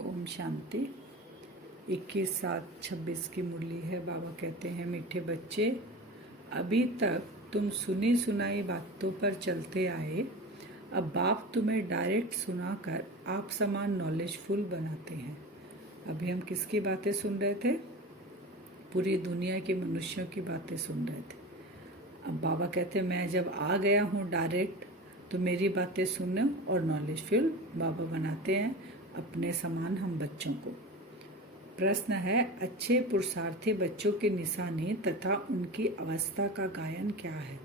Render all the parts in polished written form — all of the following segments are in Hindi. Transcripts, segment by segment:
ओम शांति। 21/7/26 की मुरली है। बाबा कहते हैं, मीठे बच्चे, अभी तक तुम सुनी सुनाई बातों पर चलते आए। अब बाप तुम्हें डायरेक्ट सुनाकर आप समान नॉलेजफुल बनाते हैं। अभी हम किसकी बातें सुन रहे थे? पूरी दुनिया के मनुष्यों की बातें सुन रहे थे। अब बाबा कहते हैं, मैं जब आ गया हूँ डायरेक्ट, तो मेरी बातें सुनो और नॉलेजफुल बाबा बनाते हैं अपने समान हम बच्चों को। प्रश्न है, अच्छे पुरुषार्थी बच्चों की निशानी तथा उनकी अवस्था का गायन क्या है?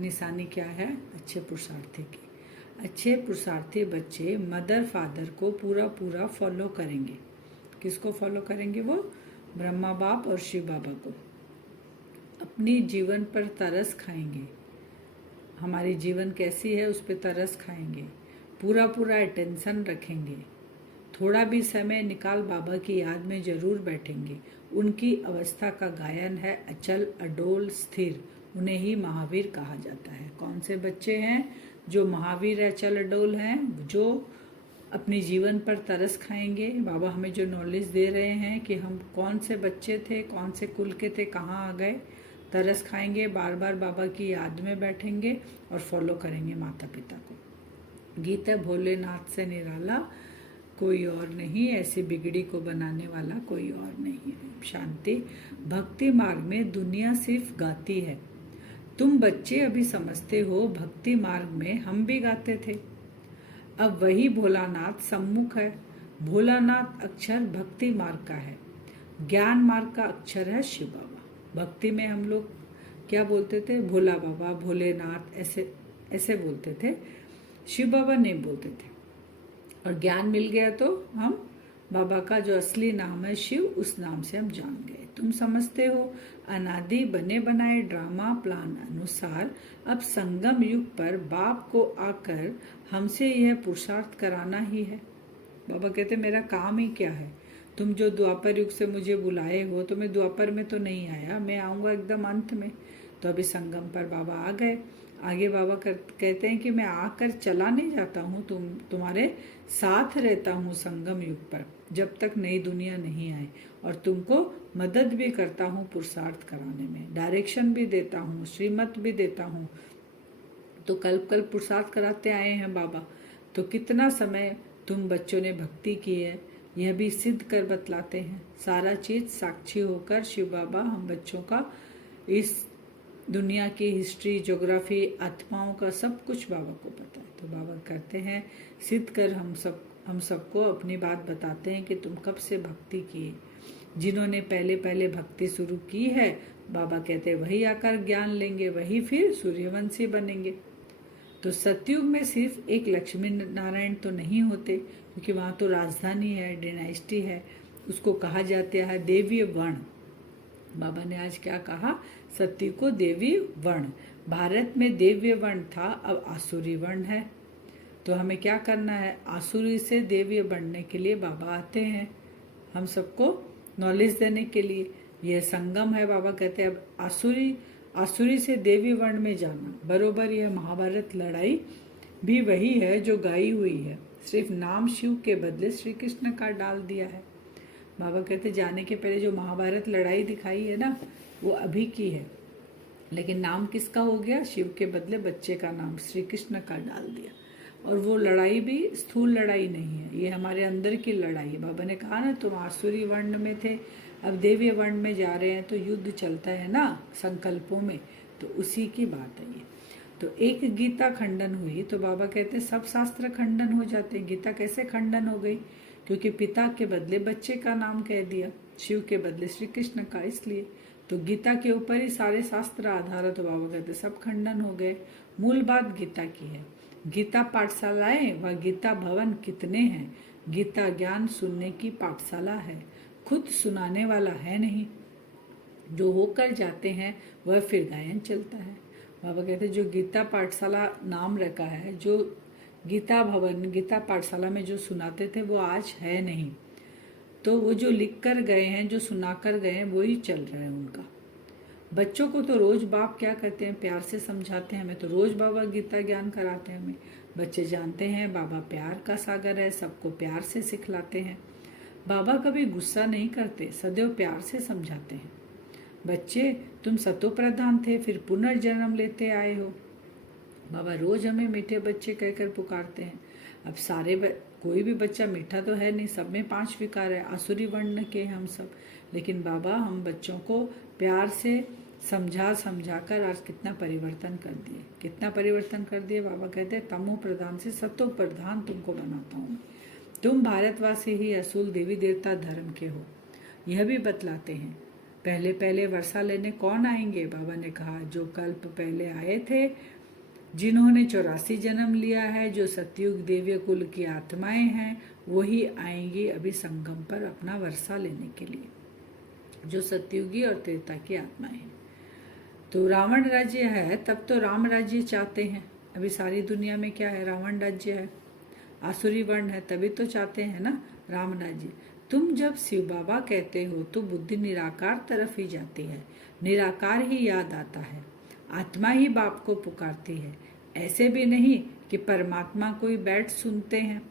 निशानी क्या है अच्छे पुरुषार्थी की? अच्छे पुरुषार्थी बच्चे मदर फादर को पूरा पूरा फॉलो करेंगे। किसको फॉलो करेंगे? वो ब्रह्मा बाप और शिव बाबा को। अपनी जीवन पर तरस खाएंगे। हमारी जीवन कैसी है उस पर तरस खाएंगे। पूरा पूरा अटेंशन रखेंगे। थोड़ा भी समय निकाल बाबा की याद में जरूर बैठेंगे। उनकी अवस्था का गायन है अचल अडोल स्थिर। उन्हें ही महावीर कहा जाता है। कौन से बच्चे हैं जो महावीर अचल अडोल हैं? जो अपनी जीवन पर तरस खाएंगे। बाबा हमें जो नॉलेज दे रहे हैं कि हम कौन से बच्चे थे, कौन से कुल के थे, कहाँ आ गए। तरस खाएंगे, बार बार बाबा की याद में बैठेंगे और फॉलो करेंगे माता पिता को। गीता भोलेनाथ से निराला कोई और नहीं, ऐसी बिगड़ी को बनाने वाला कोई और नहीं है। शांति। भक्ति मार्ग में दुनिया सिर्फ गाती है। तुम बच्चे अभी समझते हो भक्ति मार्ग में हम भी गाते थे। अब वही भोलानाथ सम्मुख है। भोलानाथ अक्षर भक्ति मार्ग का है। ज्ञान मार्ग का अक्षर है शिव बाबा। भक्ति में हम लोग क्या बोलते थे? भोला बाबा, भोलेनाथ, ऐसे ऐसे बोलते थे। शिव बाबा नहीं बोलते थे। और ज्ञान मिल गया तो हम बाबा का जो असली नाम है शिव, उस नाम से हम जान गए। तुम समझते हो अनादि बने बनाए ड्रामा प्लान अनुसार अब संगम युग पर बाप को आकर हमसे यह पुरुषार्थ कराना ही है। बाबा कहते मेरा काम ही क्या है? तुम जो द्वापर युग से मुझे बुलाए हो, तो मैं द्वापर में तो नहीं आया, मैं आऊँगा एकदम अंत में। तो अभी संगम पर बाबा आ गए। आगे बाबा कहते हैं कि मैं आकर चला नहीं जाता हूँ, तुम्हारे साथ रहता हूँ संगम युग पर, जब तक नई दुनिया नहीं आए। और तुमको मदद भी करता हूँ पुरुषार्थ कराने में, डायरेक्शन भी देता हूँ, श्रीमत भी देता हूँ। तो कल्प कल्प पुरुषार्थ कराते आए हैं बाबा। तो कितना समय तुम बच्चों ने भक्ति की है, यह भी सिद्ध कर बतलाते हैं। सारा चीज साक्षी होकर शिव बाबा हम बच्चों का इस दुनिया की हिस्ट्री, ज्योग्राफी, आत्माओं का सब कुछ बाबा को पता है। तो बाबा कहते हैं सिद्ध कर हम सबको अपनी बात बताते हैं कि तुम कब से भक्ति किए। जिन्होंने पहले पहले भक्ति शुरू की है, बाबा कहते हैं वही आकर ज्ञान लेंगे, वही फिर सूर्यवंशी बनेंगे। तो सतयुग में सिर्फ एक लक्ष्मी नारायण तो नहीं होते, क्योंकि वहाँ तो राजधानी है, डिनाइस्टी है, उसको कहा जाता है देवीय वर्ण। बाबा ने आज क्या कहा? सत्य को देवी वर्ण। भारत में देव्य वर्ण था, अब आसुरी वर्ण है। तो हमें क्या करना है? आसुरी से देव्य बनने के लिए बाबा आते हैं हम सबको नॉलेज देने के लिए। यह संगम है। बाबा कहते हैं अब आसुरी से देवी वर्ण में जाना। बरोबर यह महाभारत लड़ाई भी वही है जो गाई हुई है, सिर्फ नाम शिव के बदले श्री कृष्ण का डाल दिया है। बाबा कहते जाने के पहले जो महाभारत लड़ाई दिखाई है ना, वो अभी की है, लेकिन नाम किसका हो गया? शिव के बदले बच्चे का नाम श्री कृष्ण का डाल दिया। और वो लड़ाई भी स्थूल लड़ाई नहीं है, ये हमारे अंदर की लड़ाई है। बाबा ने कहा ना तुम आसुरी वर्ण में थे, अब देवीय वर्ण में जा रहे हैं, तो युद्ध चलता है ना संकल्पों में, तो उसी की बात है ये। तो एक गीता खंडन हुई तो बाबा कहते सब शास्त्र खंडन हो जाते हैं। गीता कैसे खंडन हो गई? क्योंकि पिता के बदले बच्चे का नाम कह दिया, शिव के बदले श्री कृष्ण का, इसलिए। तो गीता के ऊपर ही सारे शास्त्र आधार है। तो बाबा कहते सब खंडन हो गए। मूल बात गीता की है। गीता पाठशालाएं व गीता भवन कितने हैं? गीता ज्ञान सुनने की पाठशाला है, खुद सुनाने वाला है नहीं। जो होकर जाते हैं वह फिर गायन चलता है। बाबा कहते जो गीता पाठशाला नाम रखा है, जो गीता भवन, गीता पाठशाला में जो सुनाते थे वो आज है नहीं। तो वो जो लिख कर गए हैं, जो सुना कर गए हैं, वो ही चल रहा है उनका। बच्चों को तो रोज बाप क्या कहते हैं, प्यार से समझाते हैं। हमें तो रोज बाबा गीता ज्ञान कराते हैं। हमें बच्चे जानते हैं बाबा प्यार का सागर है, सबको प्यार से सिखलाते हैं। बाबा कभी गुस्सा नहीं करते, सदैव प्यार से समझाते हैं। बच्चे, तुम सतो प्रधान थे, फिर पुनर्जन्म लेते आए हो। बाबा रोज हमें मीठे बच्चे कहकर पुकारते हैं। अब कोई भी बच्चा मीठा तो है नहीं, सब में 5 विकार है, आसुरी वर्ण के हम सब। लेकिन बाबा हम बच्चों को प्यार से समझा समझा कर आज कितना परिवर्तन कर दिए, कितना परिवर्तन कर दिए। बाबा कहते हैं तमो प्रधान से सतो प्रधान तुमको बनाता हूँ। तुम भारतवासी ही असूल देवी देवता धर्म के हो, यह भी बतलाते हैं। पहले पहले वर्षा लेने कौन आएंगे? बाबा ने कहा जो कल्प पहले आए थे, जिन्होंने 84 जन्म लिया है, जो सतयुग देव्य कुल की आत्माएं हैं, वही आएंगी अभी संगम पर अपना वर्षा लेने के लिए, जो सतयुगी और त्रेता की आत्माएं हैं। तो रावण राज्य है, तब तो राम राज्य चाहते हैं। अभी सारी दुनिया में क्या है? रावण राज्य है, आसुरी वर्ण है, तभी तो चाहते हैं ना राम राज्य। तुम जब शिव बाबा कहते हो तो बुद्धि निराकार तरफ ही जाती है, निराकार ही याद आता है, आत्मा ही बाप को पुकारती है। ऐसे भी नहीं कि परमात्मा कोई बैठ सुनते हैं।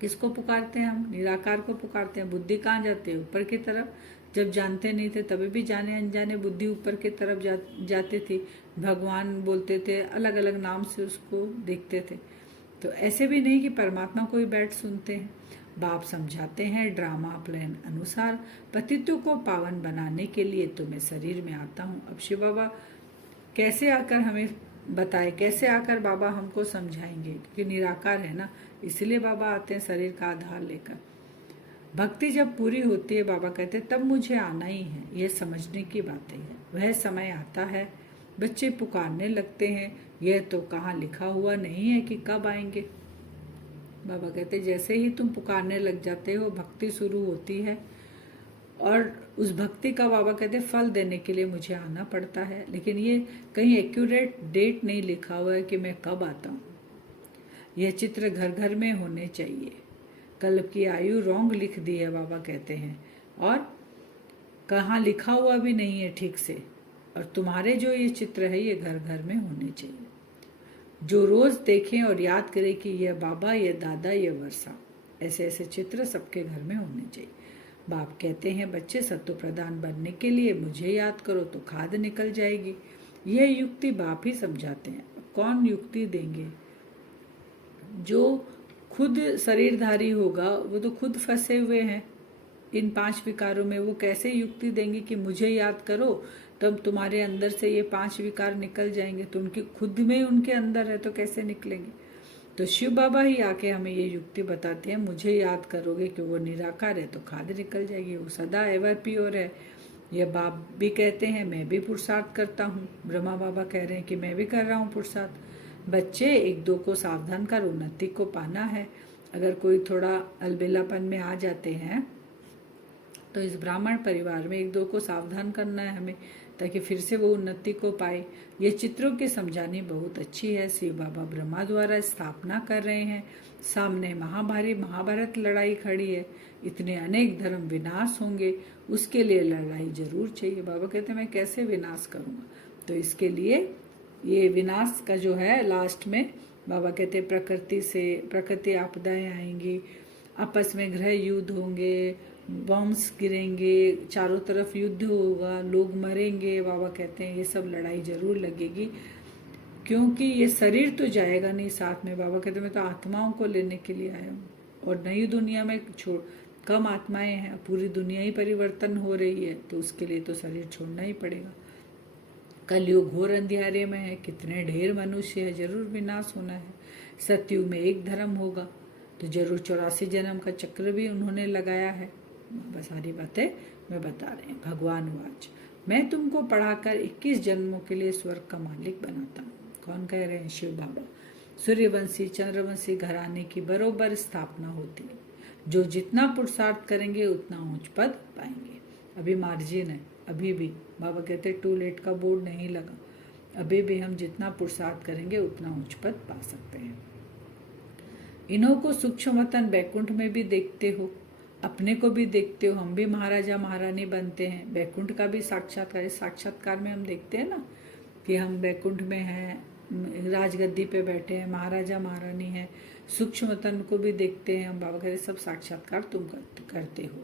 किसको पुकारते हैं हम? निराकार को पुकारते हैं। बुद्धि कहाँ जाती है? ऊपर की तरफ। जब जानते नहीं थे तभी भी जाने अनजाने बुद्धि ऊपर की तरफ जाती थी। भगवान बोलते थे, अलग अलग नाम से उसको देखते थे। तो ऐसे भी नहीं कि परमात्मा कोई बैठ सुनते हैं। बाप समझाते हैं ड्रामा प्लान अनुसार, पतितों को पावन बनाने के लिए तो मैं शरीर में आता हूँ। अब शिव बाबा कैसे आकर हमें बताए, कैसे आकर बाबा हमको समझाएंगे? क्योंकि निराकार है ना, इसलिए बाबा आते हैं शरीर का आधार लेकर। भक्ति जब पूरी होती है, बाबा कहते हैं तब मुझे आना ही है। यह समझने की बातें है। वह समय आता है, बच्चे पुकारने लगते हैं। यह तो कहाँ लिखा हुआ नहीं है कि कब आएंगे। बाबा कहते जैसे ही तुम पुकारने लग जाते हो, भक्ति शुरू होती है, और उस भक्ति का बाबा कहते फल देने के लिए मुझे आना पड़ता है। लेकिन ये कहीं एक्यूरेट डेट नहीं लिखा हुआ है कि मैं कब आता हूँ। यह चित्र घर घर में होने चाहिए। कल्प की आयु रॉन्ग लिख दी है बाबा कहते हैं, और कहाँ लिखा हुआ भी नहीं है ठीक से। और तुम्हारे जो ये चित्र है ये घर घर में होने चाहिए। जो रोज देखें और याद करें कि यह बाबा, यह दादा, यह वर्षा, ऐसे ऐसे चित्र सबके घर में होने चाहिए। बाप कहते हैं बच्चे सत्व प्रधान बनने के लिए मुझे याद करो तो खाद निकल जाएगी। यह युक्ति बाप ही समझाते हैं। कौन युक्ति देंगे? जो खुद शरीरधारी होगा वो तो खुद फंसे हुए हैं इन 5 विकारों में। वो कैसे युक्ति देंगे कि मुझे याद करो तब तुम्हारे अंदर से ये 5 विकार निकल जाएंगे? तो उनकी खुद में उनके अंदर है तो कैसे निकलेंगे? तो शिव बाबा ही आके हमें ये युक्ति बताते हैं, मुझे याद करोगे कि वो निराकार है तो खाद निकल जाएगी, वो सदा एवर प्योर है। ये बाप भी कहते हैं मैं भी पुरुषार्थ करता हूँ। ब्रह्मा बाबा कह रहे हैं कि मैं भी कर रहा हूँ पुरुषार्थ। बच्चे 1-2 को सावधान कर उन्नति को पाना है। अगर कोई थोड़ा अलबेलापन में आ जाते हैं तो इस ब्राह्मण परिवार में 1-2 को सावधान करना है हमें, ताकि फिर से वो उन्नति को पाए। ये चित्रों की समझानी बहुत अच्छी है। शिव बाबा ब्रह्मा द्वारा स्थापना कर रहे हैं। सामने महाभारत लड़ाई खड़ी है। इतने अनेक धर्म विनाश होंगे, उसके लिए लड़ाई जरूर चाहिए। बाबा कहते हैं मैं कैसे विनाश करूँगा? तो इसके लिए ये विनाश का जो है लास्ट में बाबा कहते हैं प्रकृति आपदाएं आएंगी, आपस में गृह युद्ध होंगे, बॉम्ब्स गिरेंगे, चारों तरफ युद्ध होगा, लोग मरेंगे। बाबा कहते हैं ये सब लड़ाई जरूर लगेगी, क्योंकि ये शरीर तो जाएगा नहीं साथ में। बाबा कहते हैं मैं तो आत्माओं को लेने के लिए आया हूँ, और नई दुनिया में कम आत्माएं हैं, पूरी दुनिया ही परिवर्तन हो रही है, तो उसके लिए तो शरीर छोड़ना ही पड़ेगा। कलयुग घोर अंधियारे में है, कितने ढेर मनुष्य है, जरूर विनाश होना है। सतयुग में एक धर्म होगा, तो जरूर 84 जन्म का चक्र भी उन्होंने लगाया है। बस सारी बातें मैं बता रहे हैं। भगवान वाच, मैं तुमको पढ़ाकर 21 जन्मों के लिए स्वर्ग का मालिक बनाता हूँ। कौन कह रहे हैं? शिव बाबा। सूर्यवंशी चंद्रवंशी घराने की बरोबर स्थापना होती है। जो जितना पुरुषार्थ करेंगे उतना ऊंच पद पाएंगे। अभी मार्जिन है, अभी भी बाबा कहते टू लेट का बोर्ड नहीं लगा। अभी भी हम जितना पुरुषार्थ करेंगे उतना ऊंच पद पा सकते हैं। इन्हों को सूक्ष्म वतन बैकुंठ में भी देखते हो, अपने को भी देखते हो। हम भी महाराजा महारानी बनते हैं। बैकुंठ का भी साक्षात्कार में हम देखते हैं ना कि हम बैकुंठ में हैं, राजगद्दी पे बैठे हैं, महाराजा महारानी हैं, सूक्ष्म तन को भी देखते हैं हम। बाबा कहते सब साक्षात्कार तुम करते हो।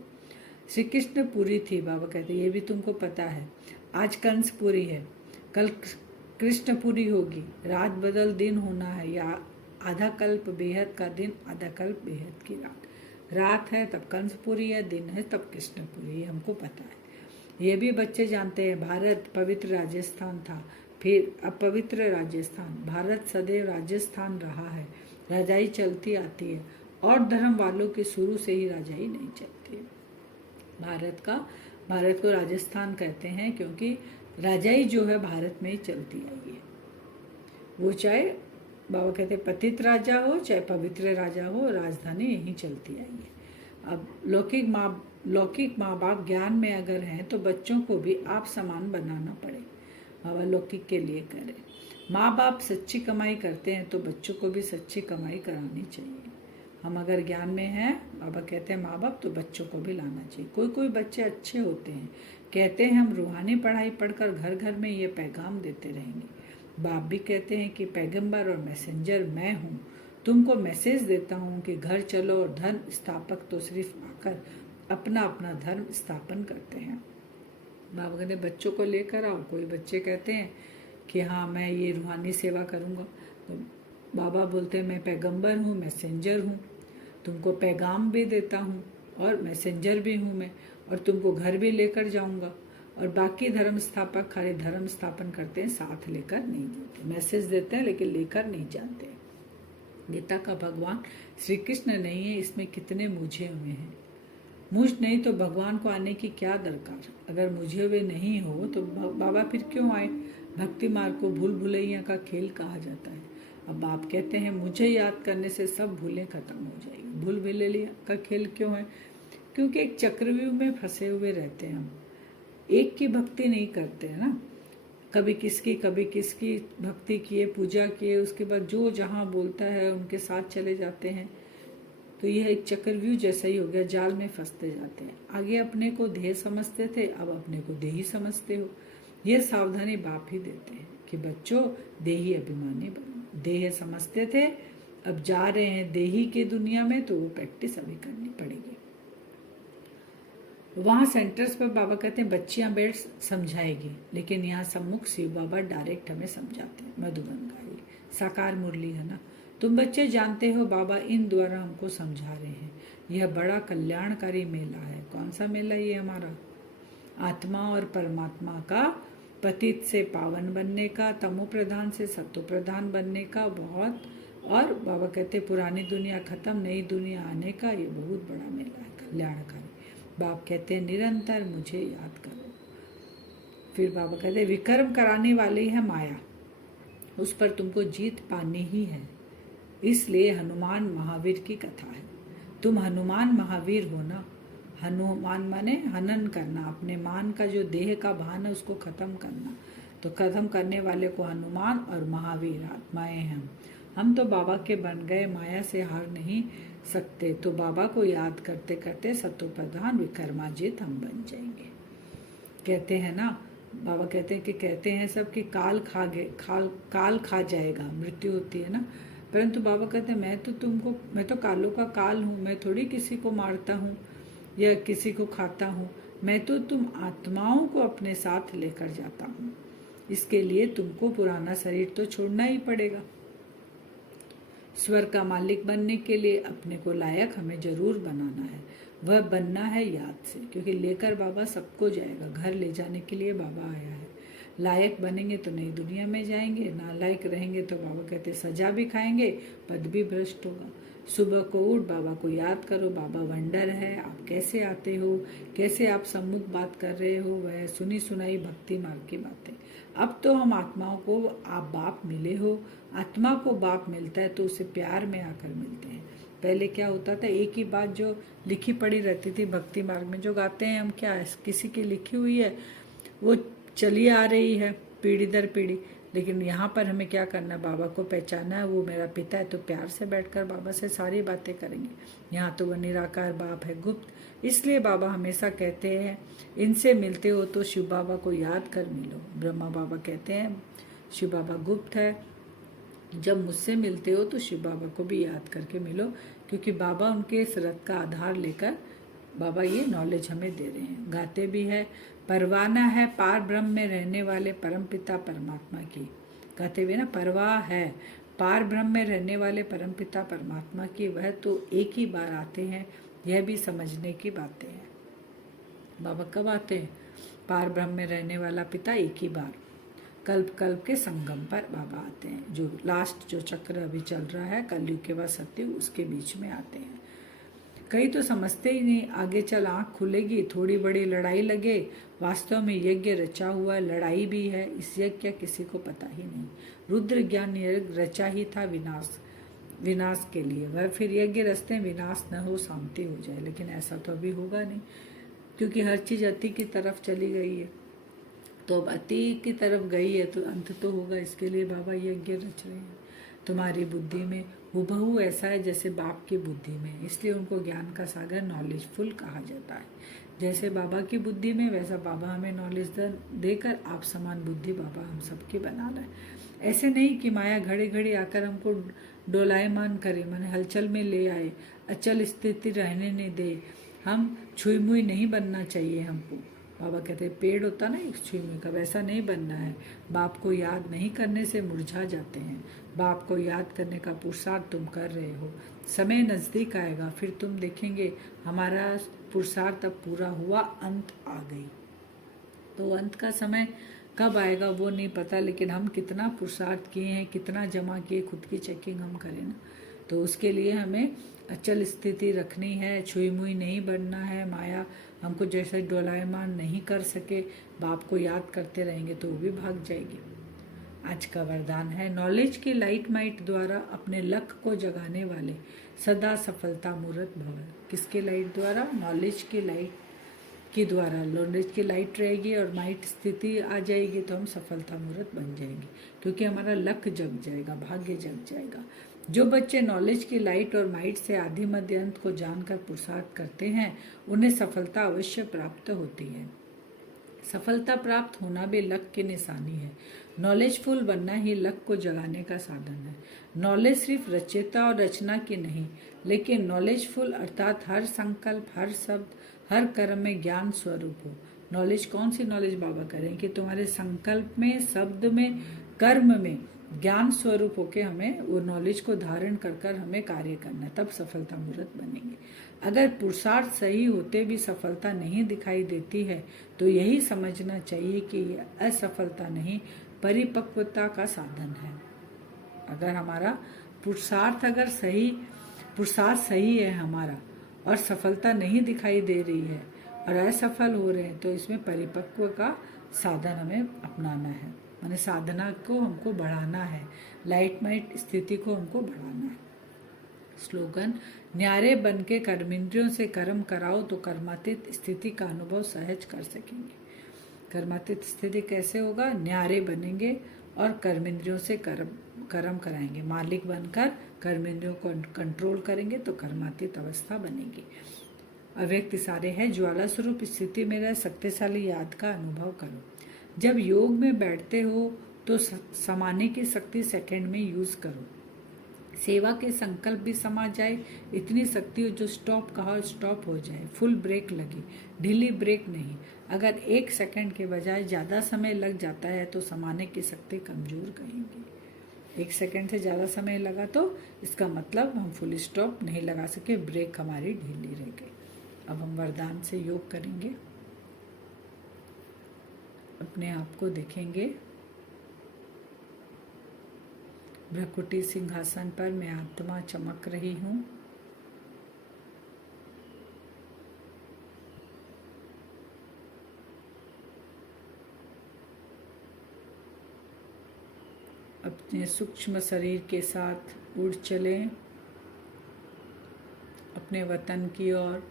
श्री कृष्ण पुरी थी, बाबा कहते ये भी तुमको पता है। आज कंस पुरी है, कल कृष्ण पुरी होगी। रात बदल दिन होना है, या आधा कल्प बेहद का दिन, आधा कल्प बेहद की रात। रात है तब कंसपुरी है, दिन है तब कृष्णपुरी, हमको पता है। ये भी बच्चे जानते हैं। भारत पवित्र राजस्थान था, फिर अपवित्र राजस्थान। भारत सदैव राजस्थान रहा है। राजाई चलती आती है, और धर्म वालों की शुरू से ही राजाई नहीं चलती है। भारत को राजस्थान कहते हैं क्योंकि राजाई जो है भारत में ही चलती आई है। वो चाहे बाबा कहते पतित राजा हो चाहे पवित्र राजा हो, राजधानी यहीं चलती आई है। अब लौकिक माँ बाप ज्ञान में अगर हैं तो बच्चों को भी आप समान बनाना पड़े। बाबा लौकिक के लिए करें। माँ बाप सच्ची कमाई करते हैं तो बच्चों को भी सच्ची कमाई करानी चाहिए। हम अगर ज्ञान में हैं, बाबा कहते हैं माँ बाप, तो बच्चों को भी लाना चाहिए। कोई बच्चे अच्छे होते हैं, कहते हैं हम रूहानी पढ़ाई पढ़कर घर घर में ये पैगाम देते रहेंगे। बाप भी कहते हैं कि पैगंबर और मैसेंजर मैं हूँ, तुमको मैसेज देता हूँ कि घर चलो, और धर्म स्थापक तो सिर्फ आकर अपना अपना धर्म स्थापन करते हैं। बाबा कहते बच्चों को लेकर आओ। कोई बच्चे कहते हैं कि हाँ मैं ये रूहानी सेवा करूँगा, तो बाबा बोलते हैं मैं पैगंबर हूँ, मैसेंजर हूँ, तुमको पैगाम भी देता हूँ और मैसेंजर भी हूँ मैं, और तुमको घर भी लेकर जाऊँगा। और बाकी धर्म स्थापक खाली धर्म स्थापन करते हैं, साथ लेकर नहीं जाते। मैसेज देते हैं लेकिन लेकर नहीं जाते। गीता का भगवान श्री कृष्ण नहीं है, इसमें कितने मुझे हुए हैं। मुझ नहीं तो भगवान को आने की क्या दरकार। अगर मुझे हुए नहीं हो तो बाबा फिर क्यों आए। भक्ति मार्ग को भूल भुलैया का खेल कहा जाता है। अब आप कहते हैं मुझे याद करने से सब भूलें खत्म हो जाएगी। भूल भुलैया का खेल क्यों है? क्योंकि एक चक्रव्यूह में फंसे हुए रहते हैं हम, एक की भक्ति नहीं करते हैं ना। कभी किसकी भक्ति किए, पूजा किए, उसके बाद जो जहाँ बोलता है उनके साथ चले जाते हैं। तो यह एक चक्रव्यूह जैसा ही हो गया, जाल में फंसते जाते हैं। आगे अपने को देह समझते थे, अब अपने को देही समझते हो। यह सावधानी बाप ही देते हैं कि बच्चों देही अभिमानी बनो। देह समझते थे, अब जा रहे हैं देही की दुनिया में, तो वो प्रैक्टिस अभी करनी पड़ेगी। वहाँ सेंटर्स पर बाबा कहते हैं बच्चियां बैठ समझाएगी, लेकिन यहाँ सम्मुख शिव बाबा डायरेक्ट हमें समझाते हैं। मधुबन का ये साकार मुरली है ना। तुम बच्चे जानते हो बाबा इन द्वारा हमको समझा रहे हैं। यह बड़ा कल्याणकारी मेला है। कौन सा मेला ये हमारा? आत्मा और परमात्मा का पतित से पावन बनने का, तमो प्रधान से सत्व प्रधान बनने का बहुत। और बाबा कहते पुरानी दुनिया खत्म, नई दुनिया आने का ये बहुत बड़ा मेला है, कल्याणकारी। बाप कहते हैं निरंतर मुझे याद करो। फिर बाबा कहते हैं विक्रम कराने वाली है माया, उस पर तुमको जीत पानी ही है। इसलिए हनुमान महावीर की कथा है। तुम हनुमान महावीर हो ना। हनुमान माने हनन करना, अपने मान का जो देह का भान है उसको खत्म करना। तो खत्म करने वाले को हनुमान और महावीर आत्माएं हैं। हम तो बाबा के बन गए, माया से हार नहीं सकते। तो बाबा को याद करते करते सत्व प्रधान विक्रमाजित हम बन जाएंगे। कहते हैं ना, बाबा कहते हैं कि कहते हैं सब कि काल खा जाएगा, मृत्यु होती है ना। परंतु बाबा कहते हैं मैं तो कालों का काल हूँ। मैं थोड़ी किसी को मारता हूँ या किसी को खाता हूँ। मैं तो तुम आत्माओं को अपने साथ लेकर जाता हूँ। इसके लिए तुमको पुराना शरीर तो छोड़ना ही पड़ेगा। स्वर का मालिक बनने के लिए अपने को लायक हमें जरूर बनाना है। वह बनना है याद से, क्योंकि लेकर बाबा सबको जाएगा। घर ले जाने के लिए बाबा आया है। लायक बनेंगे तो नई दुनिया में जाएंगे, नालायक रहेंगे तो बाबा कहते सजा भी खाएंगे, पद भी भ्रष्ट होगा। सुबह को उठ बाबा को याद करो। बाबा वंडर है, आप कैसे आते हो, कैसे आप सम्मुख बात कर रहे हो, वह सुनी सुनाई भक्ति मार्ग की बातें। अब तो हम आत्माओं को आप बाप मिले हो। आत्मा को बाप मिलता है तो उसे प्यार में आकर मिलते हैं। पहले क्या होता था, एक ही बात जो लिखी पड़ी रहती थी भक्ति मार्ग में, जो गाते हैं हम, क्या है किसी की लिखी हुई है, वो चली आ रही है पीढ़ी दर पीढ़ी। लेकिन यहाँ पर हमें क्या करना, बाबा को पहचाना है, वो मेरा पिता है, तो प्यार से बैठकर बाबा से सारी बातें करेंगे। यहाँ तो वह निराकार बाप है, गुप्त। इसलिए बाबा हमेशा कहते हैं इनसे मिलते हो तो शिव बाबा को याद कर मिलो। ब्रह्मा बाबा कहते हैं शिव बाबा गुप्त है, जब मुझसे मिलते हो तो शिव बाबा को भी याद करके मिलो, क्योंकि बाबा उनके इस रथ का आधार लेकर बाबा ये नॉलेज हमें दे रहे हैं। गाते भी है, परवाना है पार ब्रह्म में रहने वाले परमपिता परमात्मा की। गाते भी ना, परवाह है पार ब्रह्म में रहने वाले परमपिता परमात्मा की, वह तो एक ही बार आते हैं, यह भी समझने की बातें हैं। बाबा कब आते हैं? पार ब्रह्म में रहने वाला पिता एक ही बार कल्प कल्प के संगम पर बाबा आते हैं। जो लास्ट जो चक्र अभी चल रहा है कलयुग के बाद सतयुग, उसके बीच में आते हैं। कई तो समझते ही नहीं, आगे चल आंख खुलेगी, थोड़ी बड़ी लड़ाई लगे, वास्तव में यज्ञ रचा हुआ लड़ाई भी है, इस यज्ञ का किसी को पता ही नहीं। रुद्र ज्ञान यज्ञ रचा ही था विनाश के लिए, वह फिर यज्ञ रचते विनाश न हो शांति हो जाए, लेकिन ऐसा तो अभी होगा नहीं, क्योंकि हर चीज अति की तरफ चली गई है। तो अब अति की तरफ गई है तो अंत तो होगा, इसके लिए बाबा यज्ञ रच रहे हैं। तुम्हारी बुद्धि में हुबहू ऐसा है जैसे बाप की बुद्धि में, इसलिए उनको ज्ञान का सागर नॉलेजफुल कहा जाता है। जैसे बाबा की बुद्धि में, वैसा बाबा हमें नॉलेज देकर आप समान बुद्धि बाबा हम सबकी बना रहे हैं। ऐसे नहीं कि माया घड़ी घड़ी आकर हमको डोलायमान करे, माने हलचल में ले आए, अचल स्थिति रहने नहीं दे। हम छुई मुई नहीं बनना चाहिए हमको। बाबा कहते हैं पेड़ होता ना एक छुई मुई का, वैसा नहीं बनना है। बाप को याद नहीं करने से मुरझा जाते हैं। बाप को याद करने का पुरुषार्थ तुम कर रहे हो, समय नज़दीक आएगा, फिर तुम देखेंगे हमारा पुरुषार्थ अब पूरा हुआ, अंत आ गई। तो अंत का समय कब आएगा वो नहीं पता, लेकिन हम कितना पुरुषार्थ किए हैं, कितना जमा किए, खुद की चेकिंग हम करें ना। तो उसके लिए हमें अचल स्थिति रखनी है, छुई मुई नहीं बनना है। माया हमको जैसे डोलायमान नहीं कर सके, बाप को याद करते रहेंगे तो वो भी भाग जाएगी। आज का वरदान है, नॉलेज की लाइट माइट द्वारा अपने लक्ष्य को जगाने वाले सदा सफलता मूर्त भव। किसके लाइट द्वारा? नॉलेज की लाइट के द्वारा। नॉलेज की लाइट रहेगी और माइट स्थिति आ जाएगी तो हम सफलता मूर्त बन जाएंगे, क्योंकि हमारा लक्ष्य जग जाएगा, भाग्य जग जाएगा। जो बच्चे नॉलेज की लाइट और माइट से आदि मध्य अंत को जानकर पुरुषार्थ करते हैं, उन्हें सफलता अवश्य प्राप्त होती है। सफलता प्राप्त होना भी लक्ष्य की निशानी है। नॉलेजफुल बनना ही लक्ष्य को जगाने का साधन है। नॉलेज सिर्फ रचयिता और रचना की नहीं, लेकिन नॉलेजफुल अर्थात हर संकल्प, हर शब्द, हर कर्म में ज्ञान स्वरूप हो। नॉलेज कौन सी नॉलेज बाबा करें कि तुम्हारे संकल्प में, शब्द में, कर्म में ज्ञान स्वरूप होके हमें वो नॉलेज को धारण कर कर हमें कार्य करना है, तब सफलता मूर्त बनेंगे। अगर पुरुषार्थ सही होते भी सफलता नहीं दिखाई देती है तो यही समझना चाहिए कि यह असफलता नहीं, परिपक्वता का साधन है। अगर हमारा पुरुषार्थ सही है हमारा और सफलता नहीं दिखाई दे रही है और असफल हो रहे हैं, तो इसमें परिपक्व का साधन हमें अपनाना है। माने साधना को हमको बढ़ाना है, लाइट माइट स्थिति को हमको बढ़ाना है। स्लोगन, न्यारे बन के कर्मेंद्रियों से कर्म कराओ तो कर्मातीत स्थिति का अनुभव सहज कर सकेंगे। कर्मातीत स्थिति कैसे होगा? न्यारे बनेंगे और कर्मेंद्रियों से कर्म कराएंगे। मालिक बनकर कर्मेंद्रियों को कंट्रोल करेंगे तो कर्मातीत अवस्था बनेगी। अव्यक्त इशारे है, ज्वाला स्वरूप स्थिति में रह शक्तिशाली याद का अनुभव करो। जब योग में बैठते हो तो समाने की शक्ति सेकंड में यूज करो। सेवा के संकल्प भी समा जाए, इतनी शक्ति हो जो स्टॉप कहा स्टॉप हो जाए, फुल ब्रेक लगे, ढीली ब्रेक नहीं। अगर 1 सेकंड के बजाय ज़्यादा समय लग जाता है तो समाने की शक्ति कमजोर कहेंगे। 1 सेकंड से ज़्यादा समय लगा तो इसका मतलब हम फुल स्टॉप नहीं लगा सके, ब्रेक हमारी ढीली रह गई। अब हम वरदान से योग करेंगे, अपने आप को देखेंगे। भ्रकुटी सिंहासन पर मैं आत्मा चमक रही हूँ। अपने सूक्ष्म शरीर के साथ उड़ चलें अपने वतन की ओर,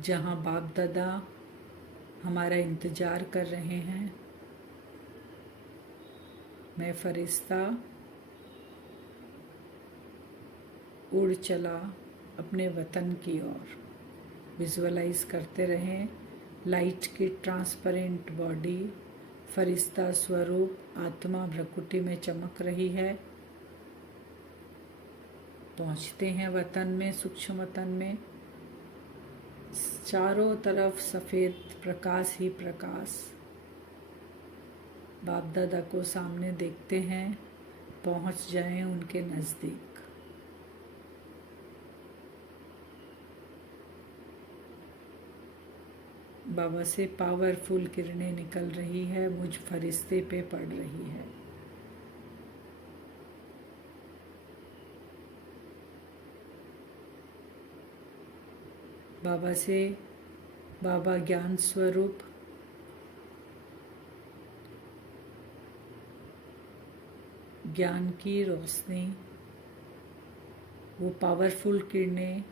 जहाँ बाप दादा हमारा इंतजार कर रहे हैं। मैं फरिश्ता उड़ चला अपने वतन की ओर। विजुअलाइज करते रहें लाइट की ट्रांसपेरेंट बॉडी, फरिश्ता स्वरूप आत्मा भ्रकुटी में चमक रही है। पहुंचते हैं वतन में, सूक्ष्म वतन में। चारों तरफ सफ़ेद प्रकाश ही प्रकाश। बाप दादा को सामने देखते हैं, पहुंच जाएं उनके नज़दीक। बाबा से पावरफुल किरणें निकल रही है, मुझ फरिश्ते पे पड़ रही है। बाबा से, बाबा ज्ञान स्वरूप, ज्ञान की रोशनी, वो पावरफुल किरणें,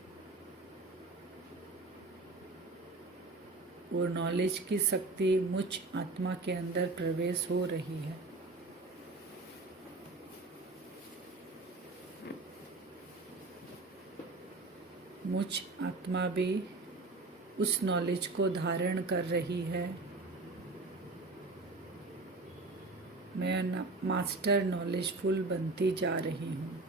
वो नॉलेज की शक्ति मुझ आत्मा के अंदर प्रवेश हो रही है। मुझ आत्मा भी उस नॉलेज को धारण कर रही है। मैं मास्टर नॉलेजफुल बनती जा रही हूँ।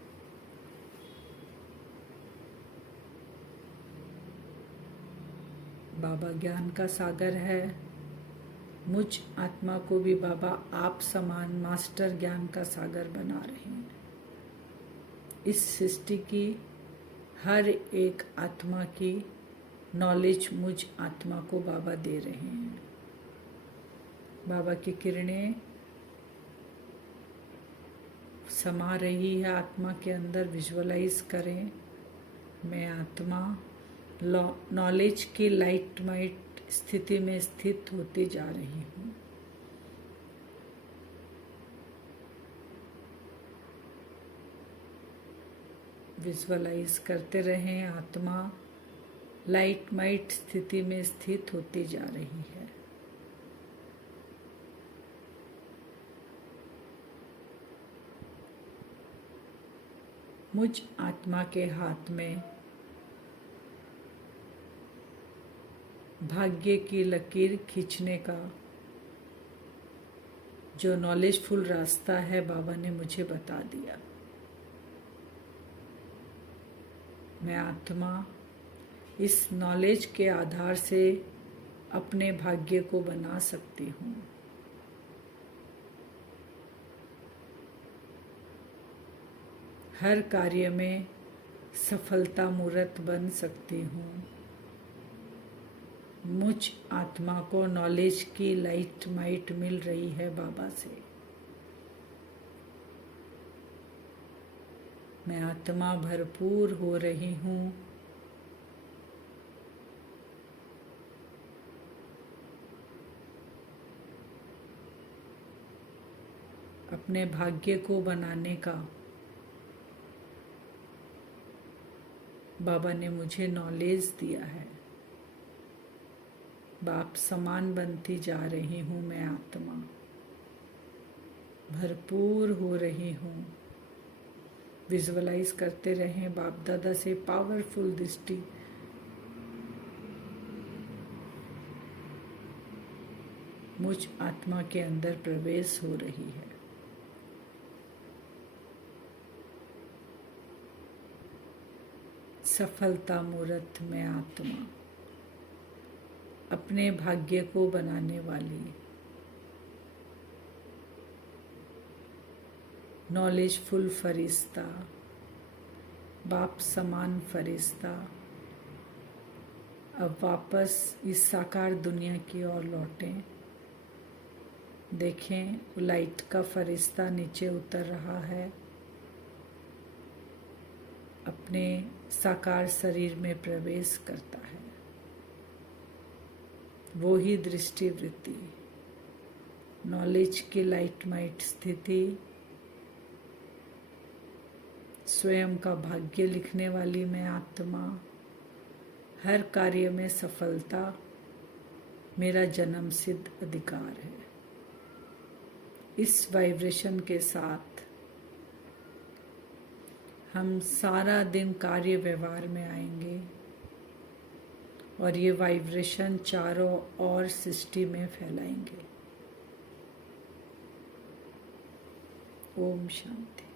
बाबा ज्ञान का सागर है। मुझ आत्मा को भी बाबा आप समान मास्टर ज्ञान का सागर बना रहे हैं। इस सृष्टि की हर एक आत्मा की नॉलेज मुझ आत्मा को बाबा दे रहे हैं। बाबा की किरणें समा रही है आत्मा के अंदर। विजुअलाइज करें, मैं आत्मा नॉलेज की लाइट माइट स्थिति में स्थित होती जा रही हूँ। विजुअलाइज करते रहें, आत्मा लाइट माइट स्थिति में स्थित होती जा रही है। मुझ आत्मा के हाथ में भाग्य की लकीर खींचने का जो नॉलेजफुल रास्ता है, बाबा ने मुझे बता दिया। मैं आत्मा इस नॉलेज के आधार से अपने भाग्य को बना सकती हूँ। हर कार्य में सफलता मूर्त बन सकती हूँ। मुझ आत्मा को नॉलेज की लाइट माइट मिल रही है बाबा से। मैं आत्मा भरपूर हो रही हूँ। अपने भाग्य को बनाने का बाबा ने मुझे नॉलेज दिया है। बाप समान बनती जा रही हूँ। मैं आत्मा भरपूर हो रही हूँ। विजुअलाइज करते रहें, बाप दादा से पावरफुल दृष्टि मुझ आत्मा के अंदर प्रवेश हो रही है। सफलता मूर्त में आत्मा अपने भाग्य को बनाने वाली नॉलेजफुल फरिश्ता, बाप समान फरिश्ता अब वापस इस साकार दुनिया की ओर लौटें। देखें, लाइट का फरिश्ता नीचे उतर रहा है, अपने साकार शरीर में प्रवेश करता है। वो ही दृष्टि वृत्ति, नॉलेज की लाइट माइट स्थिति, स्वयं का भाग्य लिखने वाली मैं आत्मा, हर कार्य में सफलता मेरा जन्म सिद्ध अधिकार है। इस वाइब्रेशन के साथ हम सारा दिन कार्य व्यवहार में आएंगे और ये वाइब्रेशन चारों ओर सृष्टि में फैलाएंगे। ओम शांति।